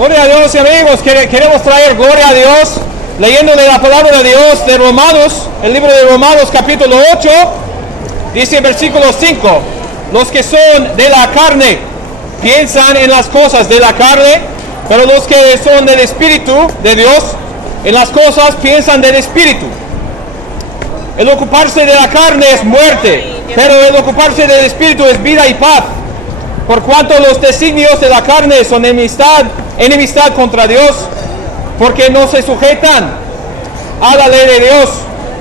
Gloria a Dios, y amigos, queremos traer gloria a Dios, leyendo de la palabra de Dios de Romanos, el libro de Romanos capítulo 8, dice en versículo 5, los que son de la carne piensan en las cosas de la carne, pero los que son del Espíritu de Dios, en las cosas piensan del Espíritu. El ocuparse de la carne es muerte, pero el ocuparse del Espíritu es vida y paz. Por cuanto los designios de la carne son enemistad contra Dios, porque no se sujetan a la ley de Dios,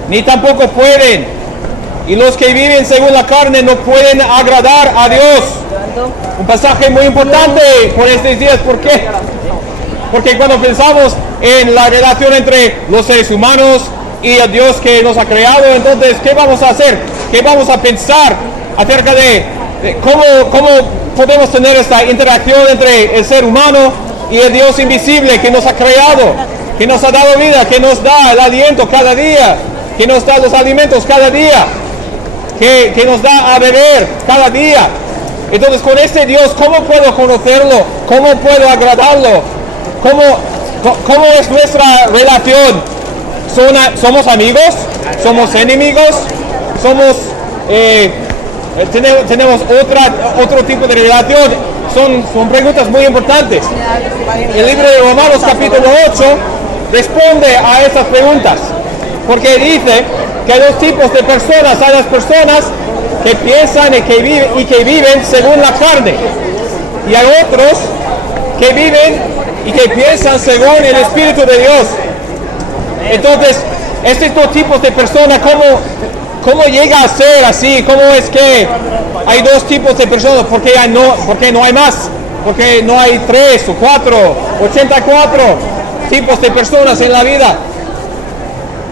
ni tampoco pueden. Y los que viven según la carne no pueden agradar a Dios. Un pasaje muy importante por estos días. ¿Por qué? Porque cuando pensamos en la relación entre los seres humanos y el Dios que nos ha creado, entonces, ¿qué vamos a hacer? ¿Qué vamos a pensar acerca de cómo podemos tener esta interacción entre el ser humano y el Dios invisible que nos ha creado, que nos ha dado vida, que nos da el aliento cada día, que nos da los alimentos cada día, que nos da a beber cada día? Entonces, con este Dios, ¿cómo puedo conocerlo? ¿Cómo puedo agradarlo? ¿Cómo es nuestra relación? ¿Somos amigos? ¿Somos enemigos? ¿Tenemos otro tipo de relación? Son preguntas muy importantes. El libro de Romanos capítulo 8 responde a estas preguntas, porque dice que hay dos tipos de personas. Hay las personas que piensan y que viven según la carne, y hay otros que viven y que piensan según el Espíritu de Dios. Entonces, estos dos tipos de personas, ¿cómo llega a ser así? ¿Cómo es que hay dos tipos de personas? ¿Por qué no hay más? ¿Por qué no hay 3 o 4, 84 tipos de personas en la vida?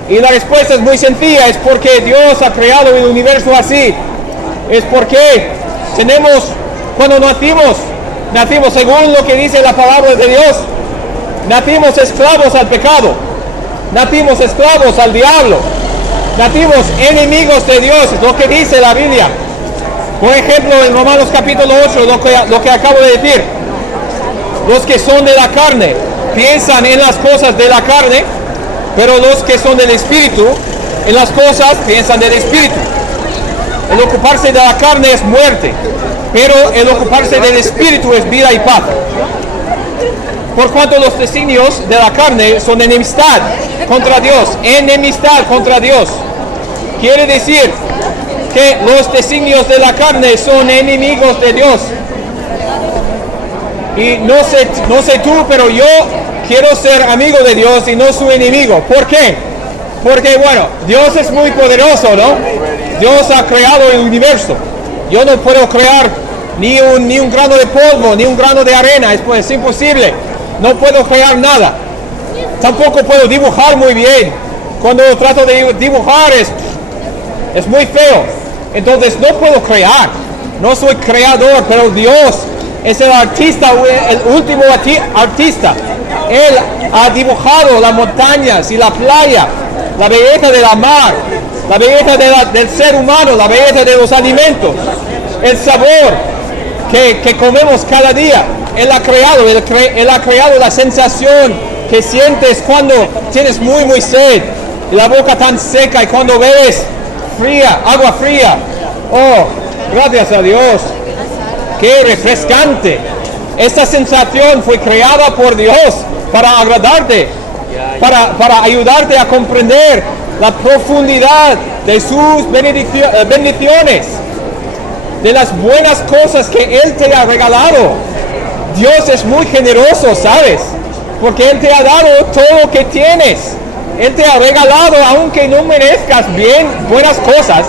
Y la respuesta es muy sencilla. Es porque Dios ha creado el universo así. Es porque cuando nacimos según lo que dice la palabra de Dios, nacimos esclavos al pecado, nacimos esclavos al diablo, nacimos enemigos de Dios, es lo que dice la Biblia. Por ejemplo, en Romanos capítulo 8, lo que acabo de decir, los que son de la carne piensan en las cosas de la carne, pero los que son del Espíritu, en las cosas piensan del Espíritu. El ocuparse de la carne es muerte, pero el ocuparse del Espíritu es vida y paz. Por cuanto los designios de la carne son enemistad contra Dios, enemistad contra Dios. Quiere decir que los designios de la carne son enemigos de Dios. Y no sé tú, pero yo quiero ser amigo de Dios y no su enemigo. ¿Por qué? Porque, bueno, Dios es muy poderoso, ¿no? Dios ha creado el universo. Yo no puedo crear ni un grano de polvo, ni un grano de arena. Es imposible. No puedo crear nada. Tampoco puedo dibujar muy bien. Cuando trato de dibujar es muy feo. Entonces no puedo crear. No soy creador, pero Dios es el artista, el último artista. Él ha dibujado las montañas y la playa, la belleza de la mar, la belleza del ser humano, la belleza de los alimentos, el sabor que comemos cada día. Él ha creado la sensación que sientes cuando tienes muy sed y la boca tan seca, y cuando bebes agua fría. Oh, gracias a Dios. Qué refrescante. Esta sensación fue creada por Dios para agradarte, para ayudarte a comprender la profundidad de sus bendiciones, de las buenas cosas que Él te ha regalado. Dios es muy generoso, ¿sabes? Porque Él te ha dado todo lo que tienes. Él te ha regalado, aunque no merezcas buenas cosas.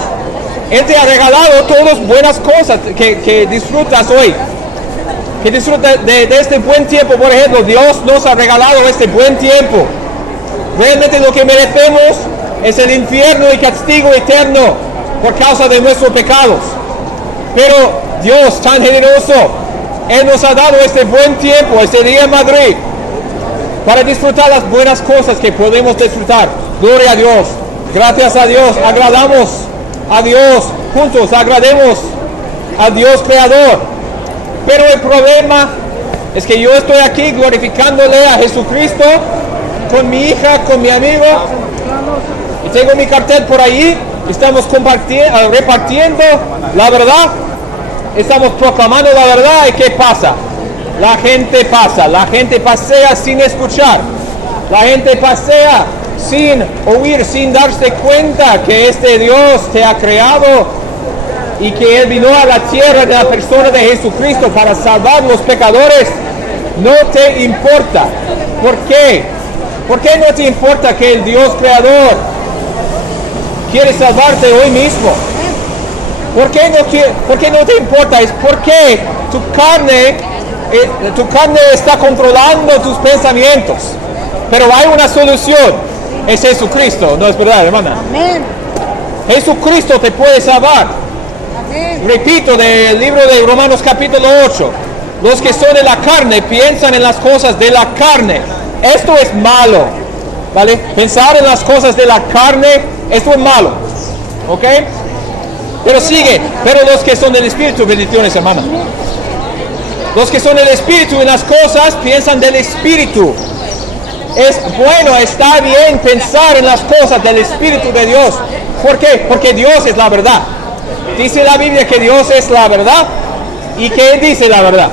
Él te ha regalado todas buenas cosas que disfrutas hoy. Que disfrutas de este buen tiempo. Por ejemplo, Dios nos ha regalado este buen tiempo. Realmente lo que merecemos es el infierno y castigo eterno por causa de nuestros pecados. Pero Dios, tan generoso, Él nos ha dado este buen tiempo, este día en Madrid, para disfrutar las buenas cosas que podemos disfrutar. Gloria a Dios. Gracias a Dios. Agradamos a Dios juntos. Agrademos a Dios creador. Pero el problema es que yo estoy aquí glorificándole a Jesucristo con mi hija, con mi amigo, y tengo mi cartel por ahí, estamos repartiendo la verdad, estamos proclamando la verdad, y ¿qué pasa? La gente pasea sin escuchar, la gente pasea sin oír, sin darse cuenta que este Dios te ha creado y que Él vino a la tierra de la persona de Jesucristo para salvar los pecadores. No te importa. ¿Por qué? ¿Por qué no te importa que el Dios creador quiere salvarte hoy mismo? ¿Por qué no te importa? Es porque tu carne está controlando tus pensamientos. Pero hay una solución. Es Jesucristo, ¿no es verdad, hermana? Amén. Jesucristo te puede salvar. Amén. Repito, del libro de Romanos capítulo 8. Los que son de la carne piensan en las cosas de la carne. Esto es malo, ¿vale? Pensar en las cosas de la carne, esto es malo, ¿ok? Pero sigue, pero los que son del Espíritu, bendiciones, hermana. Los que son del Espíritu en las cosas piensan del Espíritu. Es bueno, está bien pensar en las cosas del Espíritu de Dios. ¿Por qué? Porque Dios es la verdad. Dice la Biblia que Dios es la verdad. ¿Y que Él dice la verdad?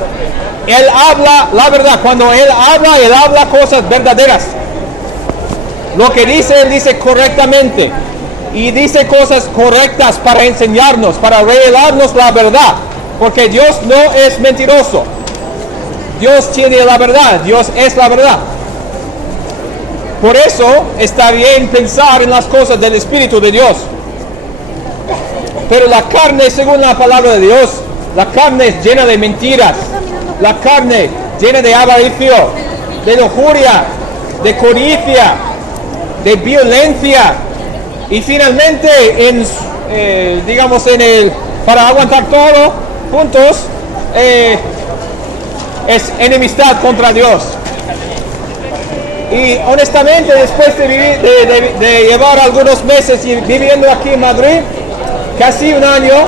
Él habla la verdad. Cuando Él habla cosas verdaderas. Lo que dice, Él dice correctamente. Y dice cosas correctas para enseñarnos, para revelarnos la verdad. Porque Dios no es mentiroso. Dios tiene la verdad. Dios es la verdad. Por eso está bien pensar en las cosas del Espíritu de Dios. Pero la carne, según la palabra de Dios, la carne es llena de mentiras. La carne llena de avaricio, de lujuria, de codicia, de violencia. Y finalmente, para aguantar todo juntos, es enemistad contra Dios. Y honestamente, después de llevar algunos meses viviendo aquí en Madrid, casi un año,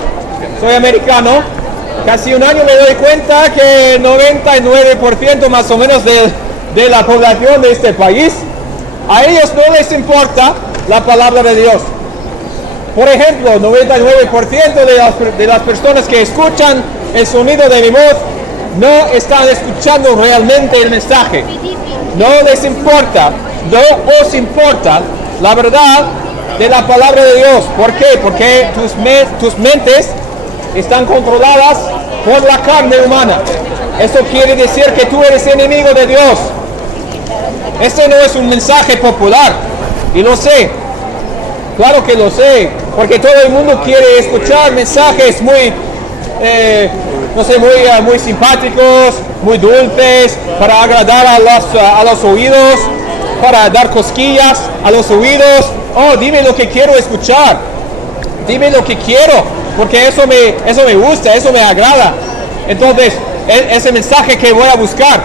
soy americano, casi un año me doy cuenta que el 99% más o menos de la población de este país, a ellos no les importa la palabra de Dios. Por ejemplo, 99% de las personas que escuchan el sonido de mi voz no están escuchando realmente el mensaje. No les importa, no os importa la verdad de la palabra de Dios. ¿Por qué? Porque tus mentes están controladas por la carne humana. Eso quiere decir que tú eres enemigo de Dios. Este no es un mensaje popular, y lo sé. Claro que lo sé, porque todo el mundo quiere escuchar mensajes muy simpáticos, muy dulces, para agradar a los oídos, para dar cosquillas a los oídos. Oh, dime lo que quiero escuchar, dime lo que quiero, porque eso me gusta, eso me agrada. Entonces, ese mensaje que voy a buscar.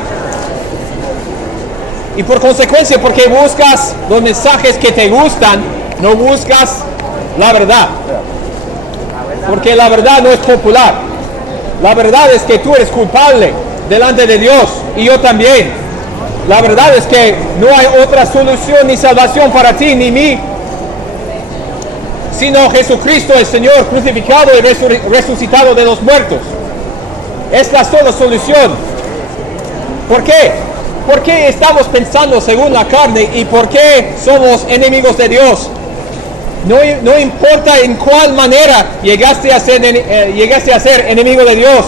Y por consecuencia, porque buscas los mensajes que te gustan, no buscas la verdad. Porque la verdad no es popular. La verdad es que tú eres culpable delante de Dios, y yo también. La verdad es que no hay otra solución ni salvación para ti ni mí, sino Jesucristo, el Señor crucificado y resucitado de los muertos. Es la sola solución. ¿Por qué? ¿Por qué estamos pensando según la carne y por qué somos enemigos de Dios? No importa en cuál manera llegaste a ser enemigo de Dios,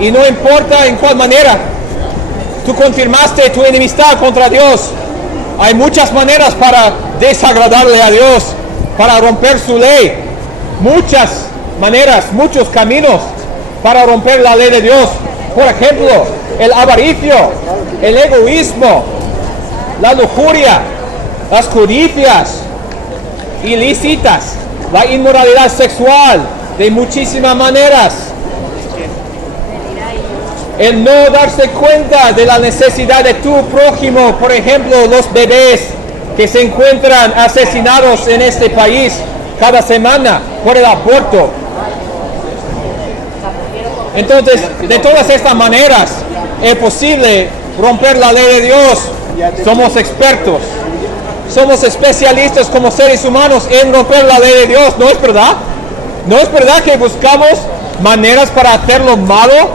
y no importa en cuál manera tú confirmaste tu enemistad contra Dios. Hay muchas maneras para desagradarle a Dios, para romper su ley. Muchas maneras, muchos caminos para romper la ley de Dios. Por ejemplo, el avaricio, el egoísmo, la lujuria, las codicias ilícitas, la inmoralidad sexual, de muchísimas maneras. El no darse cuenta de la necesidad de tu prójimo, por ejemplo, los bebés que se encuentran asesinados en este país cada semana por el aborto. Entonces, de todas estas maneras, es posible romper la ley de Dios. Somos expertos. Somos especialistas como seres humanos en romper la ley de Dios. ¿No es verdad? ¿No es verdad que buscamos maneras para hacerlo malo?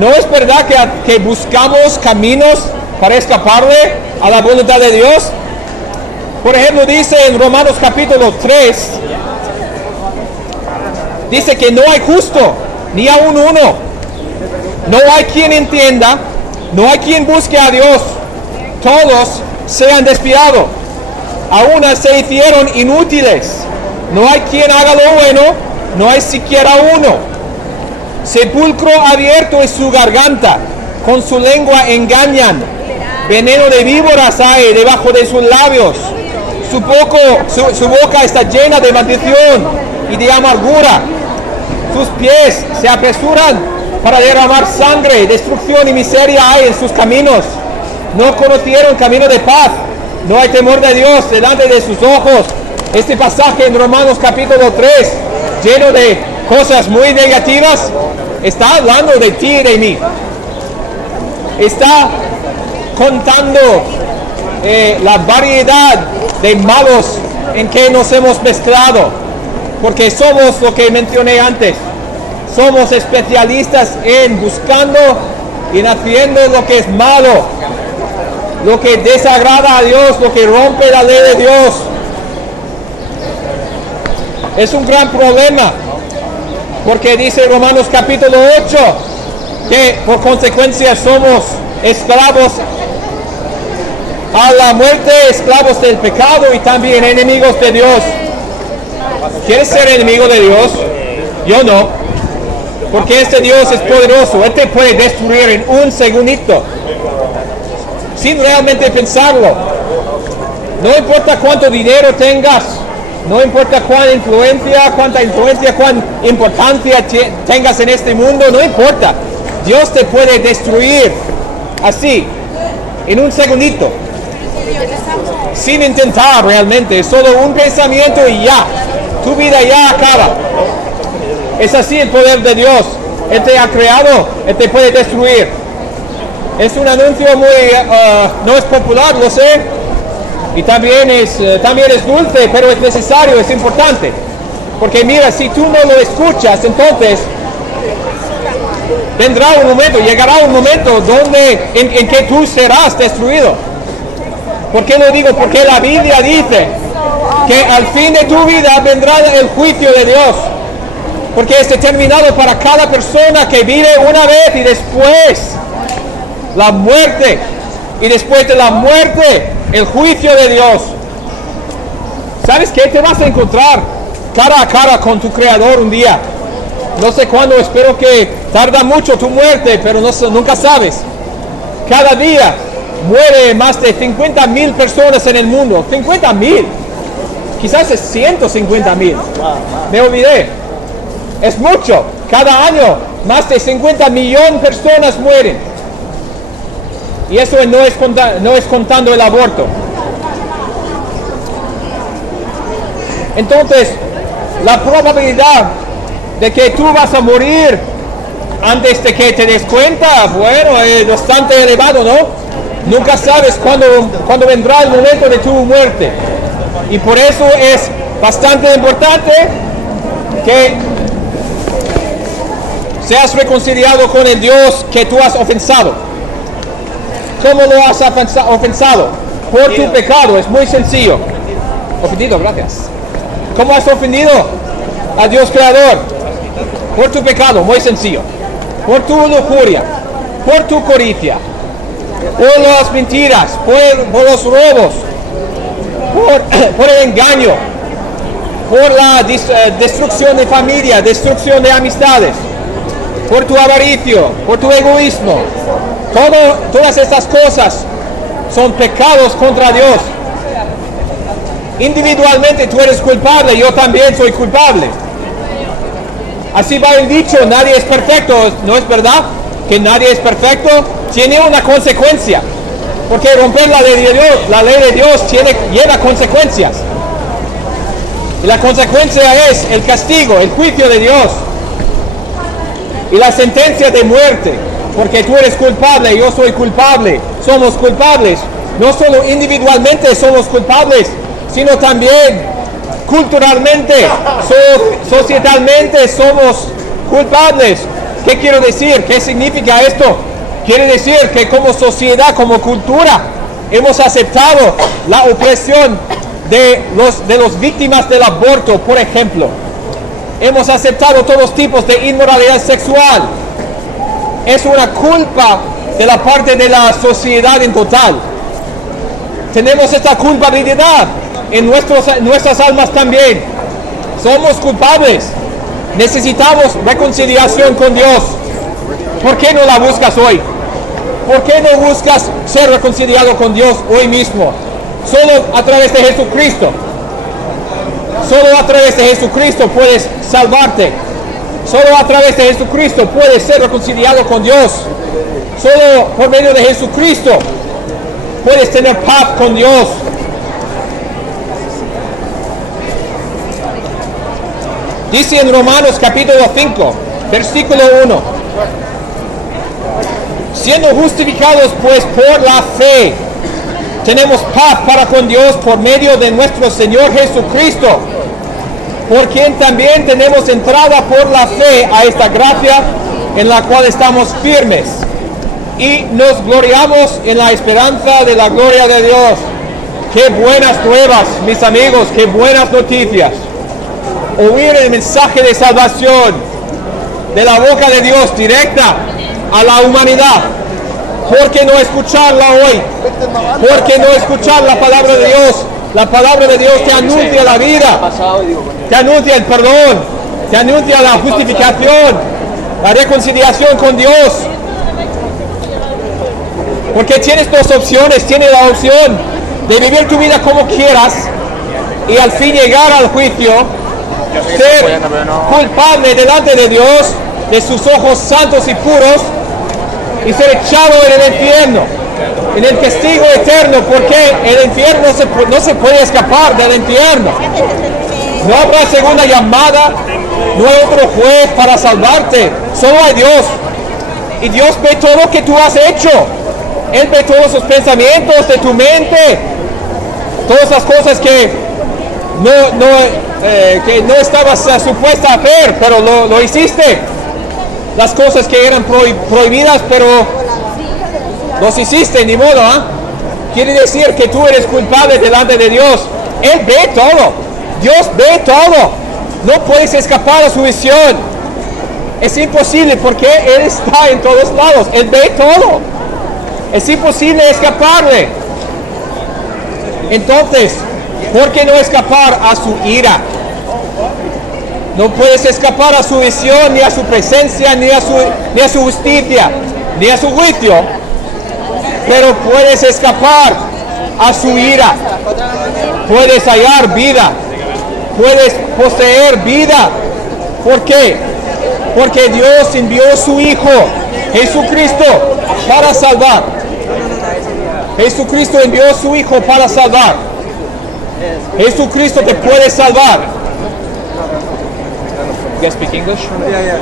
¿No es verdad que buscamos caminos para escaparle a la voluntad de Dios? Por ejemplo, dice en Romanos capítulo 3, dice que no hay justo, ni aun uno. No hay quien entienda, no hay quien busque a Dios. Todos se han desviado, a una se hicieron inútiles. No hay quien haga lo bueno, no hay siquiera uno. Sepulcro abierto es su garganta, con su lengua engañan. Veneno de víboras hay debajo de sus labios. Su boca está llena de maldición y de amargura. Sus pies se apresuran para derramar sangre. Destrucción y miseria hay en sus caminos. No conocieron camino de paz. No hay temor de Dios delante de sus ojos. Este pasaje en Romanos capítulo 3, lleno de cosas muy negativas, está hablando de ti y de mí. Está contando la variedad de malos en que nos hemos mezclado, porque somos lo que mencioné antes. Somos especialistas en buscando y en haciendo lo que es malo, lo que desagrada a Dios, lo que rompe la ley de Dios. Es un gran problema, porque dice Romanos capítulo 8 que por consecuencia somos esclavos a la muerte, esclavos del pecado y también enemigos de Dios. ¿Quieres ser enemigo de Dios? Yo no, porque este Dios es poderoso. Él te puede destruir en un segundito, sin realmente pensarlo. No importa cuánto dinero tengas, no importa cuánta influencia, cuán importancia tengas en este mundo, no importa. Dios te puede destruir así, en un segundito, sin intentar realmente. Es solo un pensamiento y ya, tu vida ya acaba. Es así el poder de Dios. Él te ha creado, Él te puede destruir. Es un anuncio muy, no es popular, lo sé, y también es dulce, pero es necesario, es importante. Porque mira, si tú no lo escuchas, entonces llegará un momento en que tú serás destruido. ¿Por qué lo digo? Porque la Biblia dice que al fin de tu vida vendrá el juicio de Dios. Porque es determinado para cada persona que vive una vez y después la muerte. Y después de la muerte, el juicio de Dios. ¿Sabes qué? Te vas a encontrar cara a cara con tu Creador un día. No sé cuándo, espero que tarda mucho tu muerte, pero nunca sabes. Cada día muere más de 50,000 personas en el mundo. 50,000. Quizás es 150,000. Me olvidé. Es mucho. Cada año más de 50 millones de personas mueren. Y eso no es contando el aborto. Entonces, la probabilidad de que tú vas a morir antes de que te des cuenta, bueno, es bastante elevado, ¿no? Nunca sabes cuándo vendrá el momento de tu muerte. Y por eso es bastante importante que seas reconciliado con el Dios que tú has ofensado. ¿Cómo lo has ofensado? Por tu pecado, es muy sencillo. Ofendido, gracias. ¿Cómo has ofendido a Dios Creador? Por tu pecado, muy sencillo. Por tu lujuria, por tu codicia, por las mentiras, por los robos, por el engaño, por la destrucción de familia, destrucción de amistades, por tu avaricio, por tu egoísmo. Todas estas cosas son pecados contra Dios. Individualmente tú eres culpable, yo también soy culpable. Así va el dicho, nadie es perfecto. ¿No es verdad que nadie es perfecto? Tiene una consecuencia. Porque romper la ley de Dios lleva consecuencias. Y la consecuencia es el castigo, el juicio de Dios. Y la sentencia de muerte. porque tú eres culpable, yo soy culpable, somos culpables. No solo individualmente somos culpables, sino también culturalmente, societalmente somos culpables. ¿Qué quiero decir? ¿Qué significa esto? Quiere decir que como sociedad, como cultura, hemos aceptado la opresión de los víctimas del aborto, por ejemplo. Hemos aceptado todos tipos de inmoralidad sexual. Es una culpa de la parte de la sociedad en total. Tenemos esta culpabilidad en nuestras almas también. Somos culpables. Necesitamos reconciliación con Dios. ¿Por qué no la buscas hoy? ¿Por qué no buscas ser reconciliado con Dios hoy mismo? Solo a través de Jesucristo. Solo a través de Jesucristo puedes salvarte. Solo a través de Jesucristo puedes ser reconciliado con Dios. Solo por medio de Jesucristo puedes tener paz con Dios. Dice en Romanos capítulo 5, versículo 1. Siendo justificados pues por la fe, tenemos paz para con Dios por medio de nuestro Señor Jesucristo, por quien también tenemos entrada por la fe a esta gracia en la cual estamos firmes y nos gloriamos en la esperanza de la gloria de Dios. Qué buenas nuevas, mis amigos, qué buenas noticias. Oír el mensaje de salvación de la boca de Dios directa a la humanidad. ¿Por qué no escucharla hoy? ¿Por qué no escuchar la palabra de Dios? La palabra de Dios te anuncia la vida, te anuncia el perdón, te anuncia la justificación, la reconciliación con Dios. Porque tienes dos opciones. Tienes la opción de vivir tu vida como quieras y al fin llegar al juicio, ser culpable delante de Dios, de sus ojos santos y puros, y ser echado en el infierno, en el castigo eterno, porque el infierno no se puede escapar del infierno. No habrá segunda llamada, no hay otro juez para salvarte, solo hay Dios. Y Dios ve todo lo que tú has hecho. Él ve todos los pensamientos de tu mente, todas las cosas que no estabas supuesta a hacer, pero lo hiciste. Las cosas que eran prohibidas, pero los hiciste, ni modo, ¿eh? Quiere decir que tú eres culpable delante de Dios. Él ve todo. Dios ve todo. No puedes escapar a su visión. Es imposible porque Él está en todos lados. Él ve todo. Es imposible escaparle. Entonces, ¿por qué no escapar a su ira? No puedes escapar a su visión, ni a su presencia, ni a su justicia, ni a su juicio. Pero puedes escapar a su ira. Puedes hallar vida. Puedes poseer vida. ¿Por qué? Porque Dios envió a su Hijo, Jesucristo, para salvar. Jesucristo envió a su Hijo para salvar. Jesucristo te puede salvar. You guys speak English? Yeah.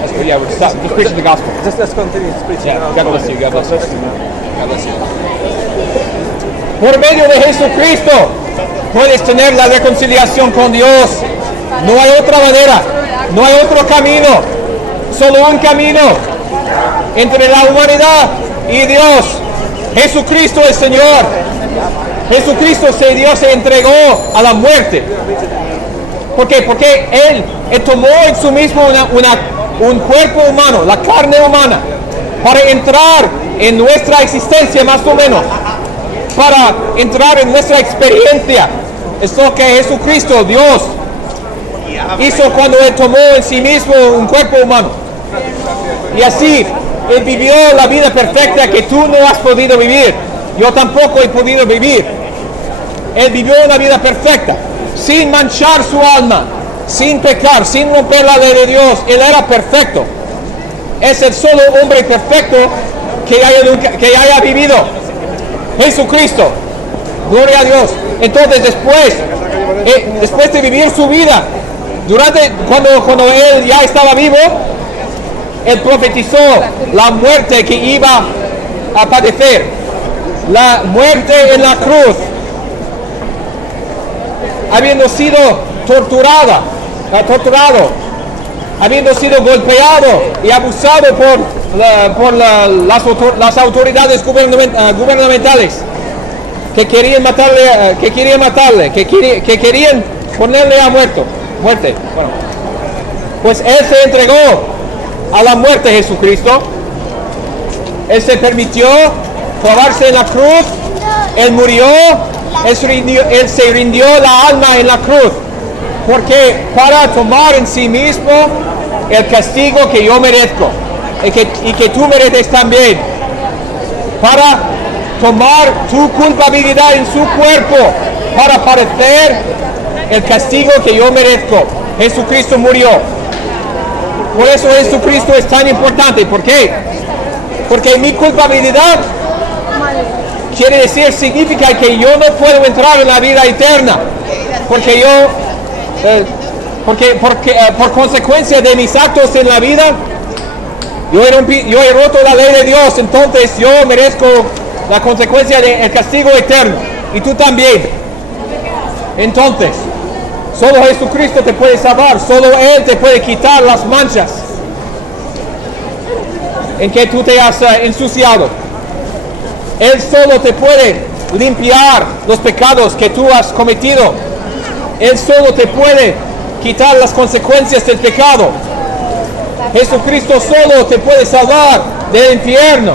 That's good. Yeah, we're just preaching the gospel. Let's continue preaching. Yeah, God bless you. God bless you. God bless you. Por medio de Jesucristo puedes tener la reconciliación con Dios. No hay otra manera. No hay otro camino. Solo un camino entre la humanidad y Dios. Jesucristo el Señor. Jesucristo se entregó a la muerte. ¿Por qué? Porque Él tomó en sí mismo un cuerpo humano, la carne humana, para entrar en nuestra existencia más o menos, para entrar en nuestra experiencia. Es lo que Jesucristo, Dios, hizo cuando Él tomó en sí mismo un cuerpo humano. Y así, Él vivió la vida perfecta que tú no has podido vivir. Yo tampoco he podido vivir. Él vivió una vida perfecta, sin manchar su alma, sin pecar, sin romper la ley de Dios. Él era perfecto. Es el solo hombre perfecto que haya vivido. Jesucristo. Gloria a Dios. Entonces después de vivir su vida, cuando Él ya estaba vivo, Él profetizó la muerte que iba a padecer, la muerte en la cruz, habiendo sido torturado, habiendo sido golpeado y abusado por las autoridades gubernamentales que querían matarle, que querían ponerle a muerte. Bueno, pues Él se entregó a la muerte, Jesucristo. Él se permitió clavarse en la cruz, Él murió, Él se rindió la alma en la cruz, porque para tomar en sí mismo el castigo que yo merezco y que tú mereces también, para tomar tu culpabilidad en su cuerpo, para padecer el castigo que yo merezco. Jesucristo murió. Por eso Jesucristo es tan importante. ¿Por qué? Porque mi culpabilidad significa que yo no puedo entrar en la vida eterna, porque por consecuencia de mis actos en la vida, yo he roto la ley de Dios, entonces yo merezco la consecuencia del castigo eterno, y tú también. Entonces, solo Jesucristo te puede salvar, solo Él te puede quitar las manchas en que tú te has ensuciado. Él solo te puede limpiar los pecados que tú has cometido. Él solo te puede quitar las consecuencias del pecado. Jesucristo solo te puede salvar del infierno,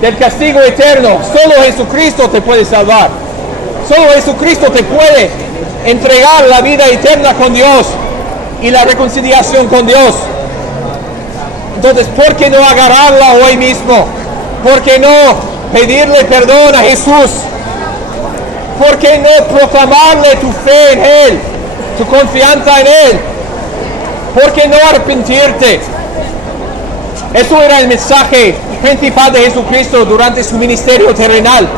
del castigo eterno. Solo Jesucristo te puede salvar. Solo Jesucristo te puede entregar la vida eterna con Dios y la reconciliación con Dios. Entonces, ¿por qué no agarrarla hoy mismo? ¿Por qué no pedirle perdón a Jesús? ¿Por qué no proclamarle tu fe en Él, tu confianza en Él? ¿Por qué no arrepentirte? Eso era el mensaje principal de Jesucristo durante su ministerio terrenal.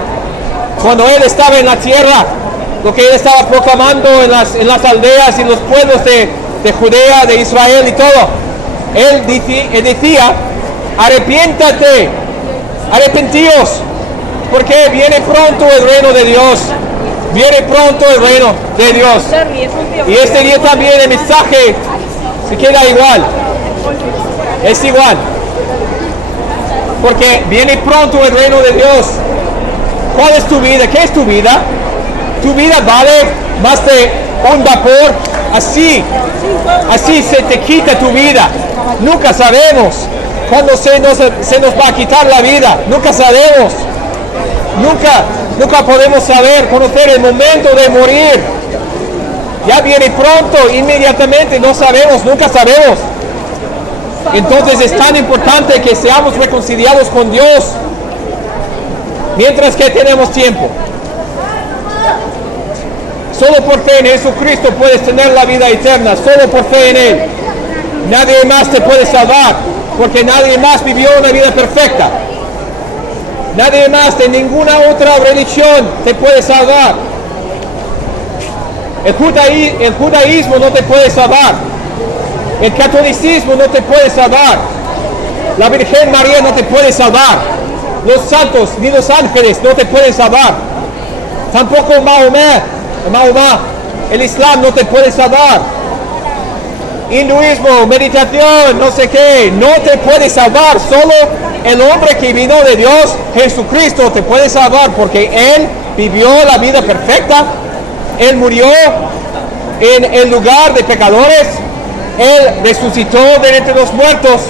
Cuando Él estaba en la tierra, lo que Él estaba proclamando en las aldeas y los pueblos de Judea, de Israel y todo, Él decía, arrepentíos, porque viene pronto el reino de Dios. Viene pronto el reino de Dios. Y este día también el mensaje se queda igual. Es igual. Porque viene pronto el reino de Dios. ¿Cuál es tu vida? ¿Qué es tu vida? Tu vida vale más de un vapor. Así se te quita tu vida. Nunca sabemos cuándo se nos va a quitar la vida. Nunca sabemos. Nunca podemos conocer el momento de morir. Ya viene pronto, inmediatamente, no sabemos, nunca sabemos. Entonces es tan importante que seamos reconciliados con Dios mientras que tenemos tiempo. Solo por fe en Jesucristo puedes tener la vida eterna, solo por fe en Él. Nadie más te puede salvar, porque nadie más vivió una vida perfecta. Nadie más de ninguna otra religión te puede salvar. El judaísmo no te puede salvar. El catolicismo no te puede salvar. La Virgen María no te puede salvar. Los santos ni los ángeles no te pueden salvar. Tampoco Mahoma, el Islam no te puede salvar. Hinduismo, meditación, no sé qué, no te puede salvar. Solo el hombre que vino de Dios, Jesucristo, te puede salvar, porque Él vivió la vida perfecta. Él murió en el lugar de pecadores. Él resucitó de entre los muertos.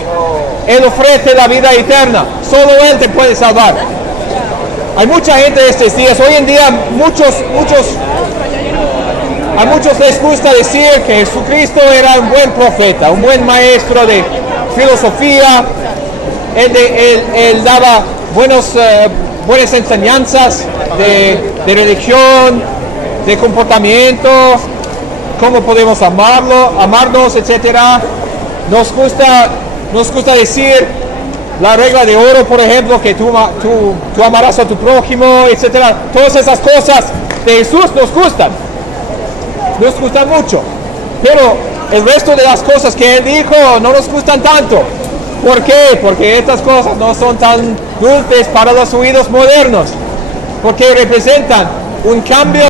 Él ofrece la vida eterna. Solo Él te puede salvar. Hay mucha gente estos días, hoy en día, a muchos les gusta decir que Jesucristo era un buen profeta, un buen maestro de filosofía. Él daba buenas enseñanzas de religión, de comportamiento, cómo podemos amarnos, etcétera. Nos gusta decir la regla de oro, por ejemplo, que tú amarás a tu prójimo, etcétera. Todas esas cosas de Jesús nos gustan mucho, pero el resto de las cosas que Él dijo no nos gustan tanto. ¿Por qué? Porque estas cosas no son tan dulces para los oídos modernos, porque representan un cambio